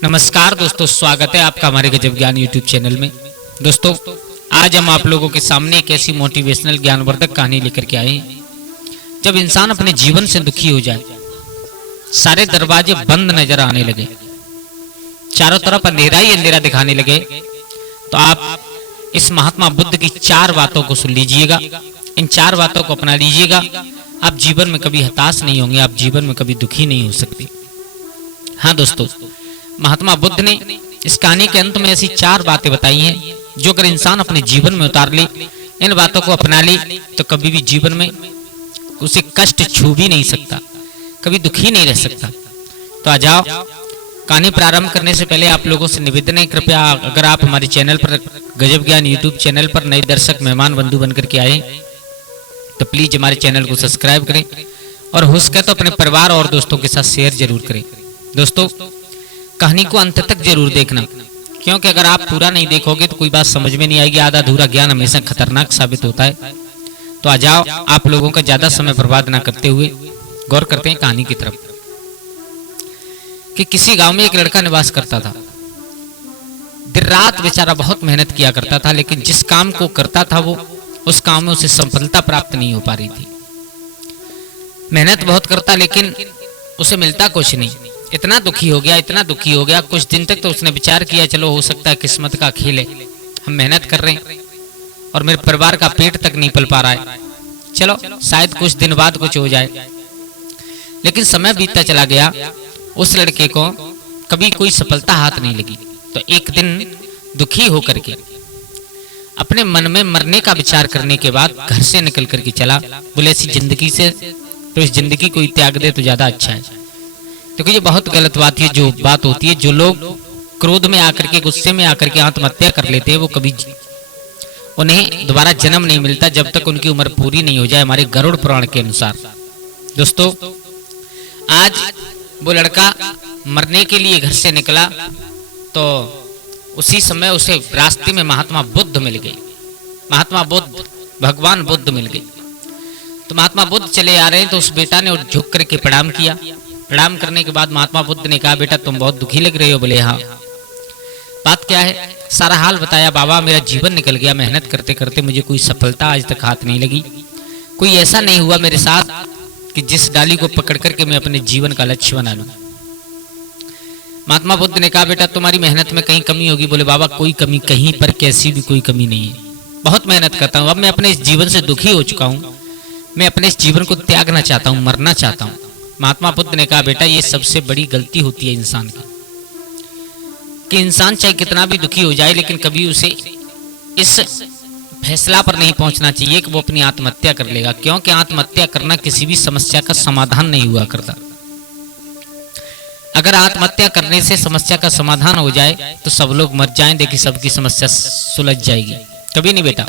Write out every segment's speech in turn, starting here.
नमस्कार दोस्तों, स्वागत है आपका हमारे गजब ज्ञान यूट्यूब चैनल में। दोस्तों, आज हम आप लोगों के सामने एक ऐसी मोटिवेशनल ज्ञानवर्धक कहानी लेकर के आए हैं। जब इंसान अपने जीवन से दुखी हो जाए, सारे दरवाजे बंद नजर आने लगे, चारों तरफ अंधेरा ही अंधेरा दिखाने लगे, तो आप इस महात्मा बुद्ध की 4 बातों को सुन लीजिएगा। इन 4 बातों को अपना लीजिएगा। आप जीवन में कभी हताश नहीं होंगे, आप जीवन में कभी दुखी नहीं हो सकते। हाँ दोस्तों, महात्मा बुद्ध ने इस कहानी के अंत में ऐसी 4 बातें बताई हैं जो अगर इंसान अपने जीवन में उतार ले, इन बातों को अपना ले, तो कभी भी जीवन में उसे कष्ट छू भी नहीं सकता, कभी दुखी नहीं रह सकता। तो आ जाओ, कहानी प्रारंभ करने से पहले आप लोगों से निवेदन है, कृपया अगर आप हमारे चैनल पर गजब ज्ञान यूट्यूब चैनल पर नए दर्शक मेहमान बंधु बनकर के आए तो प्लीज हमारे चैनल को सब्सक्राइब करें और हो सके तो अपने परिवार और दोस्तों के साथ शेयर जरूर करें। दोस्तों, कहानी को अंत तक जरूर देखना, क्योंकि अगर आप पूरा नहीं देखोगे तो कोई बात समझ में नहीं आएगी। आधा अधूरा ज्ञान हमेशा खतरनाक साबित होता है। तो आ जाओ, आप लोगों का ज्यादा समय बर्बाद ना करते हुए गौर करते हैं कहानी की तरफ। कि किसी गांव में एक लड़का निवास करता था। दिन रात बेचारा बहुत मेहनत किया करता था, लेकिन जिस काम को करता था वो उस काम में उसे सफलता प्राप्त नहीं हो पा रही थी। मेहनत बहुत करता, लेकिन उसे मिलता कुछ नहीं। इतना दुखी हो गया। कुछ दिन तक तो उसने विचार किया, चलो हो सकता है किस्मत का खेल है, हम मेहनत कर रहे हैं और मेरे परिवार का पेट तक नहीं पल पा रहा है, चलो शायद कुछ दिन बाद कुछ हो जाए। लेकिन समय बीतता चला गया, उस लड़के को कभी कोई सफलता हाथ नहीं लगी। तो एक दिन दुखी होकर के अपने मन में मरने का विचार करने के बाद घर से निकल करके चला। बोले ऐसी जिंदगी से तो इस जिंदगी को त्याग दे तो ज्यादा अच्छा है। क्योंकि ये बहुत गलत बात है, जो बात होती है, जो लोग क्रोध में आकर के, गुस्से में आकर के आत्महत्या कर लेते हैं, वो कभी उन्हें दोबारा जन्म नहीं मिलता जब तक उनकी उम्र पूरी नहीं हो जाए, हमारे गरुड़ पुराण के अनुसार। दोस्तों, आज वो लड़का मरने के लिए घर से निकला तो उसी समय उसे रास्ते में महात्मा बुद्ध मिल गए। महात्मा बुद्ध, भगवान बुद्ध मिल गए। तो महात्मा बुद्ध चले आ रहे हैं तो उस बेटा ने झुक करके प्रणाम किया। प्रणाम करने के बाद महात्मा बुद्ध ने कहा, बेटा तुम बहुत दुखी लग रहे हो। बोले हाँ, बात क्या है? सारा हाल बताया। बाबा, मेरा जीवन निकल गया, मेहनत करते करते मुझे कोई सफलता आज तक हाथ नहीं लगी। कोई ऐसा नहीं हुआ मेरे साथ कि जिस डाली को पकड़ करके मैं अपने जीवन का लक्ष्य बना लूं। महात्मा बुद्ध ने कहा, बेटा तुम्हारी मेहनत में कहीं कमी होगी। बोले बाबा, कोई कमी कहीं पर कैसी भी कोई कमी नहीं है, बहुत मेहनत करता हूं। अब मैं अपने इस जीवन से दुखी हो चुका हूं, मैं अपने इस जीवन को त्यागना चाहता हूं, मरना चाहता हूं। महात्मा बुद्ध ने कहा, बेटा ये सबसे बड़ी गलती होती है इंसान की, कि इंसान चाहे कितना भी दुखी हो जाए, लेकिन कभी उसे इस फैसला पर नहीं पहुंचना चाहिए कि वो अपनी आत्महत्या कर लेगा, क्योंकि आत्महत्या करना किसी भी समस्या का समाधान नहीं हुआ करता। अगर आत्महत्या करने से समस्या का समाधान हो जाए तो सब लोग मर जाएं, देखिए सबकी समस्या सुलझ जाएगी। कभी नहीं बेटा।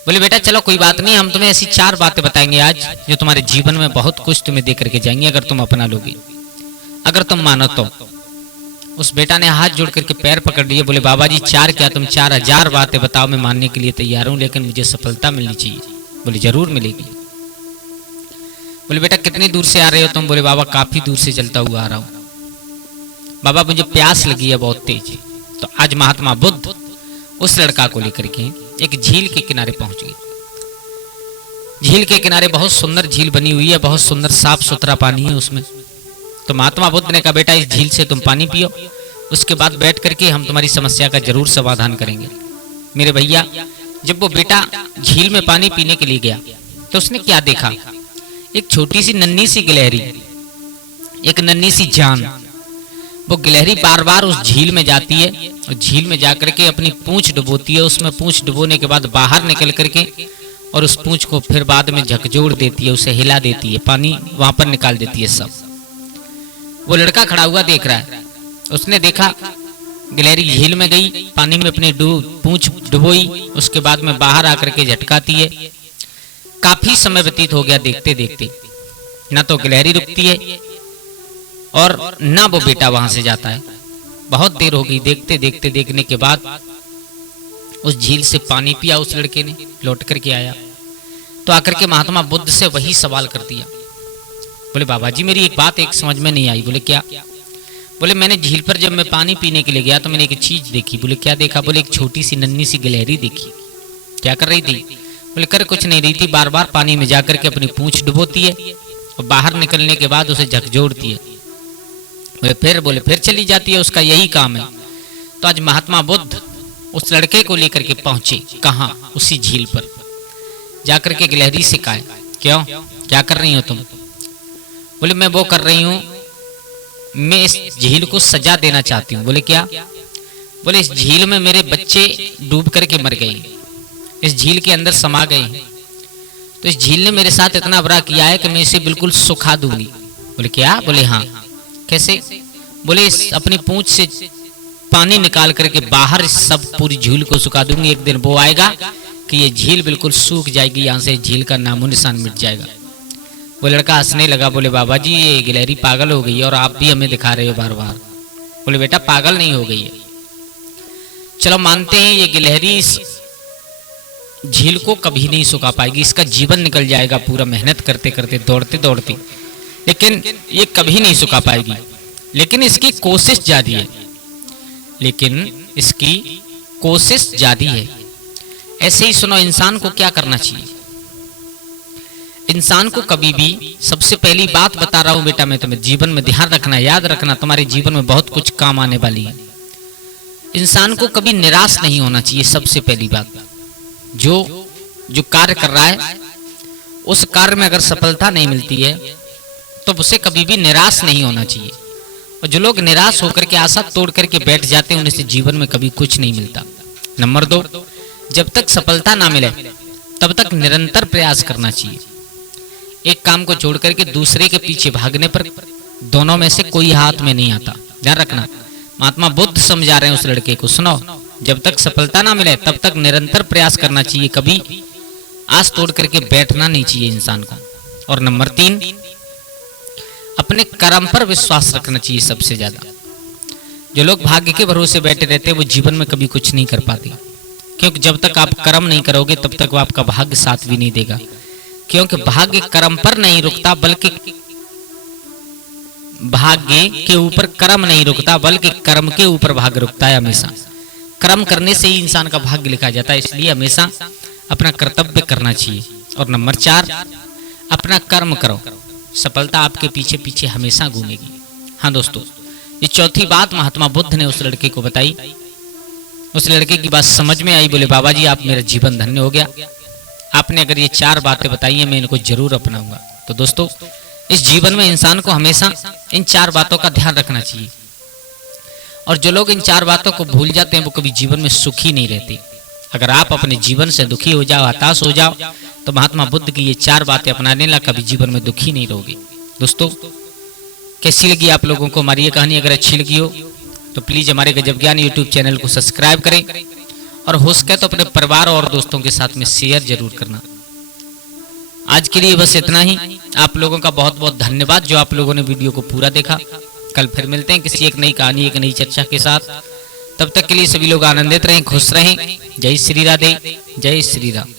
बोले बेटा चलो कोई बात नहीं, हम तुम्हें ऐसी 4 बातें बताएंगे आज जो तुम्हारे जीवन में बहुत कुछ तुम्हें दे करके जाएंगे, अगर तुम अपना लोगे, अगर तुम मानो तो। उस बेटा ने हाथ जोड़ करके पैर पकड़ लिए। बोले बाबा जी 4 क्या, तुम 4000 बातें बताओ, मैं मानने के लिए तैयार हूं, लेकिन मुझे सफलता मिलनी चाहिए। बोले जरूर मिलेगी। बोले बेटा कितनी दूर से आ रहे हो तुम? बोले बाबा काफी दूर से चलता हुआ आ रहा हूं। बाबा मुझे प्यास लगी है बहुत तेज। तो आज महात्मा बुद्ध उस लड़का को लेकर के एक झील के किनारे पहुंच गए। झील के किनारे बहुत सुंदर झील बनी हुई है, बहुत सुंदर साफ सुथरा पानी है उसमें। तो महात्मा बुद्ध ने कहा, बेटा इस झील से तुम पानी पियो, उसके बाद बैठ करके हम तुम्हारी समस्या का जरूर समाधान करेंगे। मेरे भैया, जब वो बेटा झील में पानी पीने के लिए गया तो उसने क्या देखा? एक छोटी सी नन्ही सी गिलहरी, एक नन्ही सी जान। वो गिलहरी बार बार उस झील में जाती है और झील में जाकर के अपनी पूंछ डुबोती है। उसमें पूंछ डुबोने के बाद बाहर निकल करके और उस पूंछ को फिर बाद में झकझोर देती है, उसे हिला देती है, पानी वहां पर निकाल देती है सब। वो लड़का खड़ा हुआ देख रहा है। उसने देखा गिलहरी झील में गई, पानी में अपनी पूंछ डुबोई, उसके बाद में बाहर आकर के झटकाती है। काफी समय व्यतीत हो गया देखते देखते, ना तो गिलहरी रुकती है और ना वो बेटा वहां से जाता है। बहुत देर हो गई देखते देखते। देखने के बाद उस झील से पानी पिया उस लड़के ने, लौट करके आया तो आकर के महात्मा बुद्ध से वही सवाल कर दिया। बोले बाबा जी मेरी एक बात एक समझ में नहीं आई। बोले क्या? बोले मैंने झील पर जब मैं पानी पीने के लिए गया तो मैंने एक चीज देखी। बोले क्या देखा? बोले एक छोटी सी नन्ही सी गिलहरी देखी। क्या कर रही थी? बोले कर कुछ नहीं रही थी, बार बार पानी में जाकर के अपनी पूंछ डुबोती है और बाहर निकलने के बाद उसे झकझोरती है। बोले फिर चली जाती है, उसका यही काम है। तो आज महात्मा बुद्ध उस लड़के को लेकर के पहुंचे। कहाँ? उसी झील पर जाकर के गिलहरी से कहा, क्यों, क्या कर रही हो तुम? बोले मैं वो कर रही हूं, मैं इस झील को सजा देना चाहती हूँ। बोले क्या? बोले इस झील में मेरे बच्चे डूब करके मर गए, इस झील के अंदर समा गए, तो इस झील ने मेरे साथ इतना बुरा किया है कि मैं इसे बिल्कुल सुखा दूंगी। बोले क्या? बोले हाँ। कैसे? बोले इस अपनी पूंछ से पानी निकाल करके बाहर सब पूरी झील को सुखा दूंगी। एक दिन वो आएगा कि ये झील बिल्कुल सूख जाएगी, यहाँ से झील का नामो निशान मिट जाएगा। वो लड़का हंसने लगा। बोले बाबा जी ये गिलहरी पागल हो गई है और आप भी हमें दिखा रहे हो बार बार। बोले बेटा पागल नहीं हो गई है, चलो मानते हैं ये गिलहरी इस झील को कभी नहीं सुखा पाएगी, इसका जीवन निकल जाएगा पूरा मेहनत करते करते दौड़ते दौड़ते, लेकिन ये कभी नहीं सुखा पाएगी। लेकिन इसकी कोशिश जारी है, लेकिन इसकी कोशिश जारी है। ऐसे ही सुनो, इंसान को क्या करना चाहिए? इंसान को कभी भी, सबसे पहली बात बता रहा हूं बेटा मैं तुम्हें, जीवन में ध्यान रखना, याद रखना, तुम्हारे जीवन में बहुत कुछ काम आने वाली है। इंसान को कभी निराश नहीं होना चाहिए। सबसे पहली बात, जो कार्य कर रहा है उस कार्य में अगर सफलता नहीं मिलती है तो उसे कभी भी निराश नहीं होना चाहिए। और जो लोग निराश होकर के आशा तोड़ करके बैठ जाते हैं उन्हें जीवन में कभी कुछ नहीं मिलता। नंबर 2, जब तक सफलता ना मिले तब तक निरंतर प्रयास करना चाहिए। एक काम को छोड़ करके दूसरे के पीछे भागने पर दोनों में से कोई हाथ में नहीं आता, ध्यान रखना। महात्मा बुद्ध समझा रहे हैं उस लड़के को, सुनो, जब तक सफलता ना मिले तब तक निरंतर प्रयास करना चाहिए, कभी आस तोड़ करके बैठना नहीं चाहिए इंसान को। और नंबर 3, अपने कर्म पर विश्वास रखना चाहिए। सबसे ज्यादा जो लोग भाग्य के भरोसे बैठे रहते हैं वो जीवन में कभी कुछ नहीं कर पाते, क्योंकि जब तक आप कर्म नहीं करोगे तब तक वो आपका भाग्य साथ भी नहीं देगा। क्योंकि भाग्य कर्म पर नहीं रुकता, बल्कि भाग्य के ऊपर कर्म नहीं रुकता, बल्कि कर्म के ऊपर भाग्य रुकता है। हमेशा कर्म करने से ही इंसान का भाग्य लिखा जाता है, इसलिए हमेशा अपना कर्तव्य करना चाहिए। और नंबर 4, अपना कर्म करो, सफलता आपके पीछे पीछे हमेशा घूमेगी। हाँ दोस्तों, ये चौथी बात महात्मा बुद्ध ने उस लड़के को बताई। उस लड़के की बात समझ में आई। बोले बाबा जी आप मेरा जीवन धन्य हो गया, आपने अगर ये 4 बातें बताई हैं मैं इनको जरूर अपनाऊंगा। तो दोस्तों इस जीवन में इंसान को हमेशा इन 4 बातों का ध्यान रखना चाहिए। और जो लोग इन 4 बातों को भूल जाते हैं वो कभी जीवन में सुखी नहीं रहते। अगर आप अपने जीवन से दुखी हो जाओ, हताश हो जाओ, तो महात्मा बुद्ध की ये 4 बातें अपनाने ला कभी जीवन में दुखी नहीं रहोगे। दोस्तों कैसी लगी आप लोगों को हमारी ये कहानी? अगर अच्छी लगी हो तो प्लीज हमारे गजब ज्ञान यूट्यूब चैनल को सब्सक्राइब करें और हो सके तो अपने परिवार और दोस्तों के साथ में शेयर जरूर करना। आज के लिए बस इतना ही। आप लोगों का बहुत बहुत धन्यवाद जो आप लोगों ने वीडियो को पूरा देखा। कल फिर मिलते हैं किसी एक नई कहानी, एक नई चर्चा के साथ। तब तक के लिए सभी लोग आनंदित रहें, खुश रहें। जय श्री राधे, जय श्री राम।